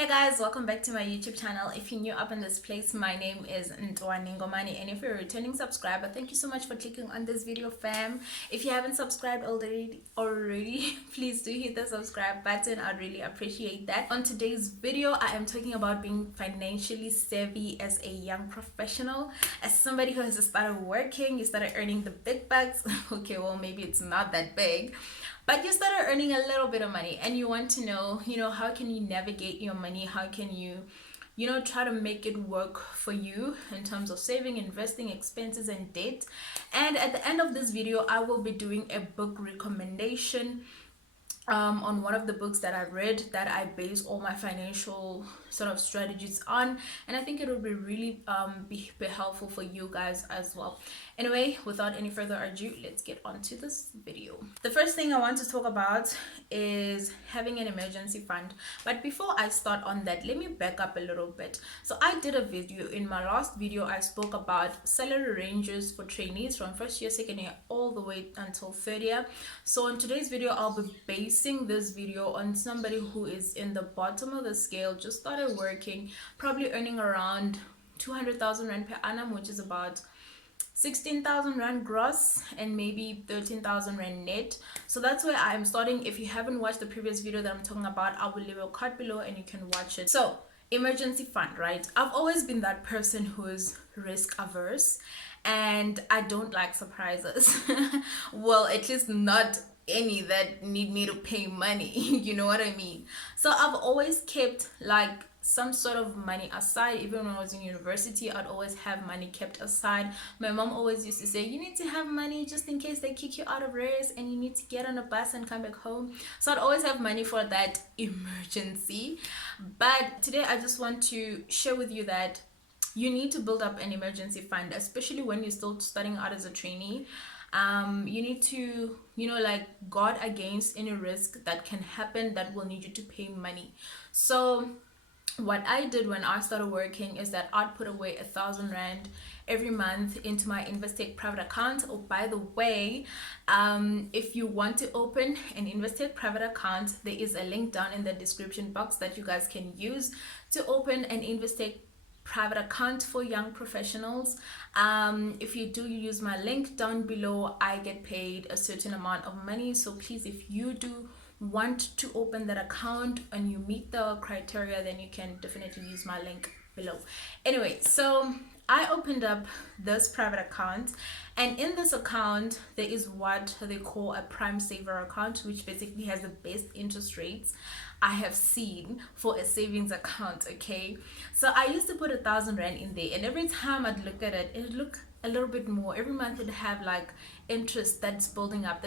Hey guys, welcome back to my YouTube channel. If you're new up in this place, my name is Ntwanie, Ngomane, and if you're a returning subscriber, thank you so much for clicking on this video, fam. If you haven't subscribed already, please do hit the subscribe button. I'd really appreciate that. On today's video, I am talking about being financially savvy as a young professional, as somebody who has started working, you started earning the big bucks. Okay, well, maybe it's not that big, but you started earning a little bit of money and you want to know, how can you navigate your money? How can you, try to make it work for you in terms of saving, investing, expenses, and debt? And at the end of this video, I will be doing a book recommendation on one of the books that I read that I base all my financial sort of strategies on, and I think it will be really be helpful for you guys as well. Anyway, without any further ado, let's get on to this video. The first thing I want to talk about is having an emergency fund, but before I start on that, let me back up a little bit. So I did a video. In my last video, I spoke about salary ranges for trainees from first year, second year, all the way until third year. So in today's video, I'll be basing this video on somebody who is in the bottom of the scale, just started working, probably earning around 200,000 rand per annum, which is about 16,000 rand gross and maybe 13,000 rand net. So that's where I'm starting. If you haven't watched the previous video that I'm talking about, I will leave a card below and you can watch it. So emergency fund, right? I've always been that person who's risk averse and I don't like surprises. Well, at least not any that need me to pay money. You know what I mean? So I've always kept like some sort of money aside. Even when I was in university, I'd always have money kept aside. My mom always used to say, you need to have money just in case they kick you out of race and you need to get on a bus and come back home. So I'd always have money for that emergency. But today I just want to share with you that you need to build up an emergency fund, especially when you're still studying out as a trainee. You need to, like, guard against any risk that can happen that will need you to pay money. So what I did when I started working is that I'd put away 1,000 rand every month into my Investec private account. Oh, by the way, if you want to open an Investec private account, there is a link down in the description box that you guys can use to open an Investec private account for young professionals. If you do use my link down below, I get paid a certain amount of money. So please, if you do want to open that account and you meet the criteria, then you can definitely use my link below. Anyway, so I opened up this private account, and in this account there is what they call a prime saver account, which basically has the best interest rates I have seen for a savings account. Okay, so I used to put 1,000 rand in there, and every time I'd look at it, it'd look a little bit more. Every month it'd have like interest that's building up.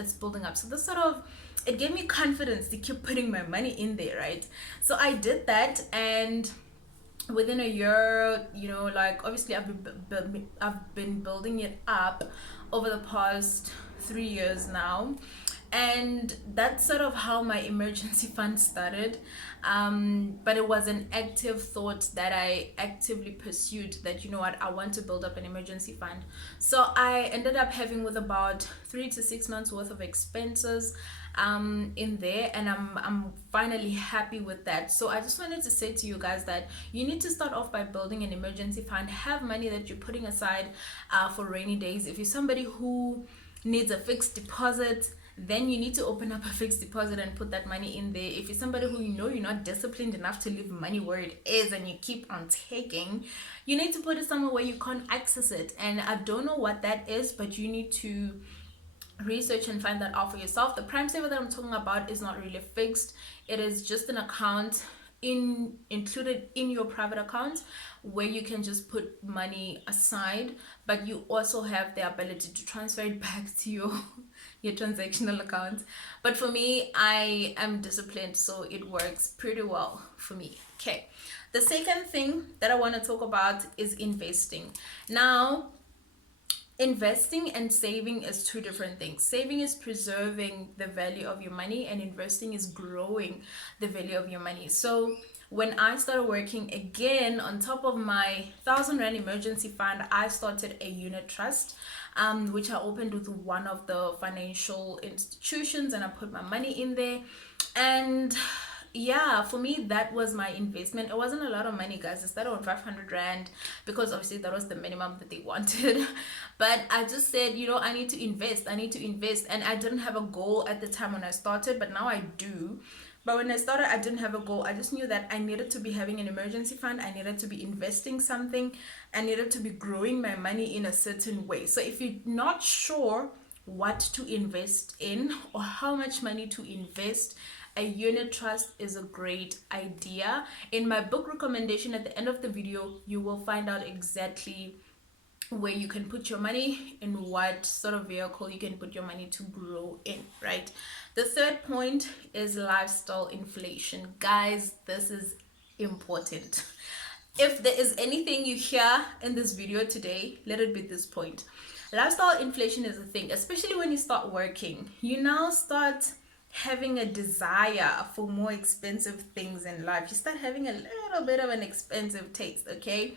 So this sort of, it gave me confidence to keep putting my money in there, right? So I did that, and within a year, like, obviously I've been building it up over the past 3 years now, and that's sort of how my emergency fund started. But it was an active thought that I actively pursued, that I want to build up an emergency fund. So I ended up having with about 3 to 6 months worth of expenses in there, and I'm finally happy with that. So I just wanted to say to you guys that you need to start off by building an emergency fund. Have money that you're putting aside for rainy days. If you're somebody who needs a fixed deposit, then you need to open up a fixed deposit and put that money in there. If you're somebody who you're not disciplined enough to leave money where it is and you keep on taking, you need to put it somewhere where you can't access it. And I don't know what that is, but you need to research and find that out for yourself. The prime saver that I'm talking about is not really fixed. It is just an account included in your private account where you can just put money aside, but you also have the ability to transfer it back to your transactional account. But for me, I am disciplined, so it works pretty well for me. Okay, the second thing that I want to talk about is investing. Now, investing and saving is two different things. Saving is preserving the value of your money, and investing is growing the value of your money. So when I started working again, on top of my 1,000 rand emergency fund, I started a unit trust, which I opened with one of the financial institutions, and I put my money in there. And yeah, for me, that was my investment. It wasn't a lot of money, guys. I started on 500 Rand because obviously that was the minimum that they wanted. But I just said, I need to invest. I need to invest. And I didn't have a goal at the time when I started, but now I do. But when I started, I didn't have a goal. I just knew that I needed to be having an emergency fund. I needed to be investing something. I needed to be growing my money in a certain way. So if you're not sure what to invest in or how much money to invest, a unit trust is a great idea. In my book recommendation at the end of the video, you will find out exactly where you can put your money and what sort of vehicle you can put your money to grow in, right? The third point is lifestyle inflation. Guys, this is important. If there is anything you hear in this video today, let it be this point. Lifestyle inflation is a thing, especially when you start working. You now start having a desire for more expensive things in life. You start having a little bit of an expensive taste, okay?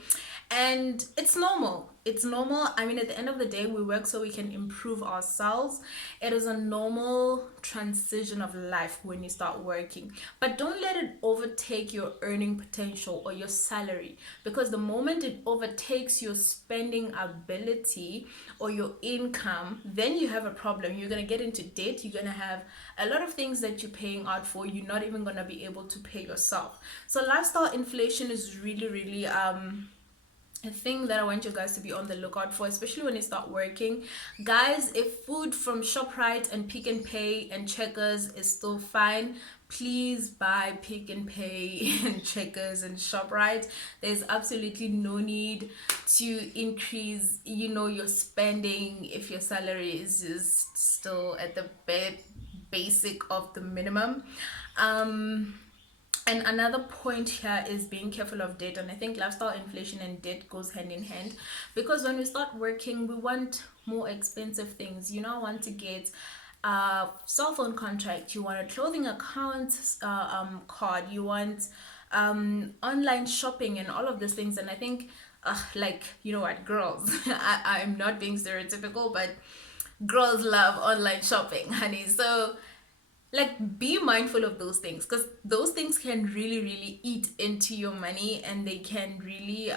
And it's normal. It's normal. I mean, at the end of the day, we work so we can improve ourselves. It is a normal transition of life when you start working. But don't let it overtake your earning potential or your salary, because the moment it overtakes your spending ability or your income, then you have a problem. You're going to get into debt. You're going to have a lot of things that you're paying out for. You're not even going to be able to pay yourself. So lifestyle inflation is really, really a thing that I want you guys to be on the lookout for, especially when you start working. Guys, if food from ShopRite and Pick n Pay and Checkers is still fine, please buy Pick n Pay and Checkers and ShopRite. There's absolutely no need to increase, your spending if your salary is just still at the basic of the minimum. And another point here is being careful of debt. And I think lifestyle inflation and debt goes hand in hand, because when we start working, we want more expensive things. You know, want to get a cell phone contract, you want a clothing account card, you want online shopping and all of these things. And I think girls, I'm not being stereotypical, but girls love online shopping, honey. So be mindful of those things, because those things can really, really eat into your money, and they can really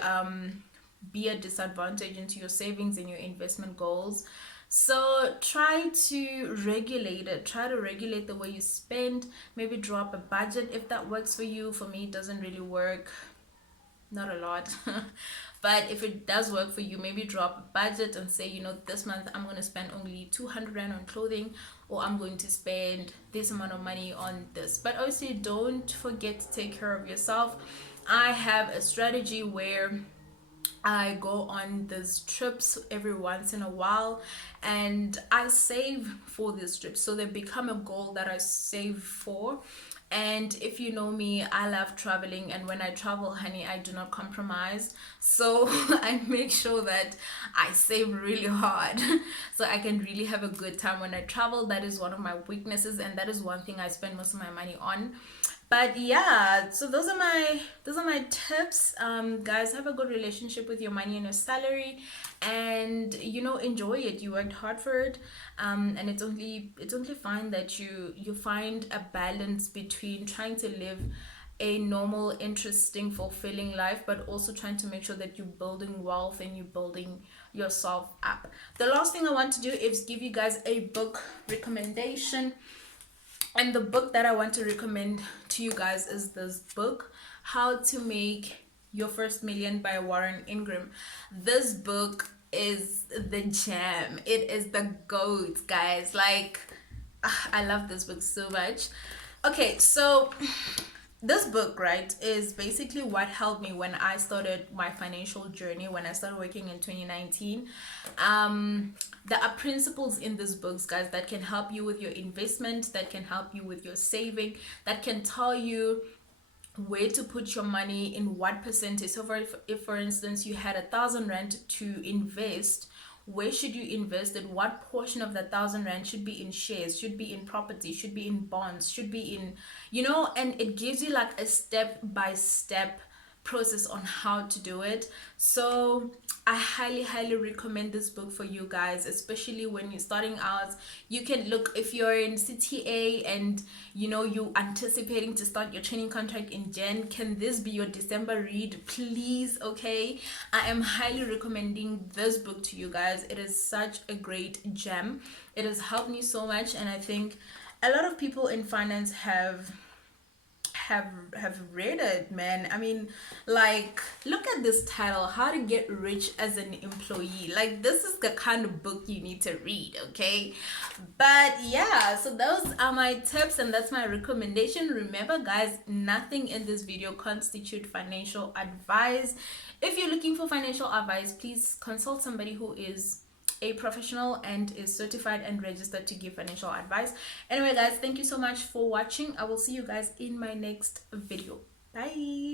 be a disadvantage into your savings and your investment goals. So try to regulate it. Try to regulate the way you spend. Maybe draw up a budget if that works for you. For me, it doesn't really work, not a lot. But if it does work for you, maybe drop a budget and say, this month I'm going to spend only 200 Rand on clothing, or I'm going to spend this amount of money on this. But obviously, don't forget to take care of yourself. I have a strategy where I go on these trips every once in a while, and I save for these trips. So they become a goal that I save for. And if you know me, I love traveling, and when I travel, honey, I do not compromise. So I make sure that I save really hard so I can really have a good time when I travel. That is one of my weaknesses, and that is one thing I spend most of my money on. But yeah, so those are my tips. Guys, have a good relationship with your money and your salary, and enjoy it. You worked hard for it, and it's only fine that you find a balance between trying to live a normal, interesting, fulfilling life, but also trying to make sure that you're building wealth and you're building yourself up. The last thing I want to do is give you guys a book recommendation. And the book that I want to recommend to you guys is this book, How to Make Your First Million by Warren Ingram. This book is the jam. It is the GOAT, guys. I love this book so much. Okay, so this book, right, is basically what helped me when I started my financial journey, when I started working in 2019. There are principles in this books, guys, that can help you with your investment, that can help you with your saving, that can tell you where to put your money in what percentage. So if for instance you had 1,000 Rand to invest, where should you invest it? What portion of that 1,000 Rand should be in shares, should be in property, should be in bonds, should be in, and it gives you a step-by-step process on how to do it. So I highly recommend this book for you guys, especially when you're starting out. You can look, if you're in CTA and you anticipating to start your training contract in Jan, can this be your December read, please? Okay, I am highly recommending this book to you guys. It is such a great gem. It has helped me so much, and I think a lot of people in finance have read it, man. I mean, like, look at this title, How to Get Rich as an Employee. Like, this is the kind of book you need to read, okay? But yeah, so those are my tips and that's my recommendation. Remember guys, nothing in this video constitute financial advice. If you're looking for financial advice, please consult somebody who is a professional and is certified and registered to give financial advice. Anyway guys, thank you so much for watching. I will see you guys in my next video. Bye.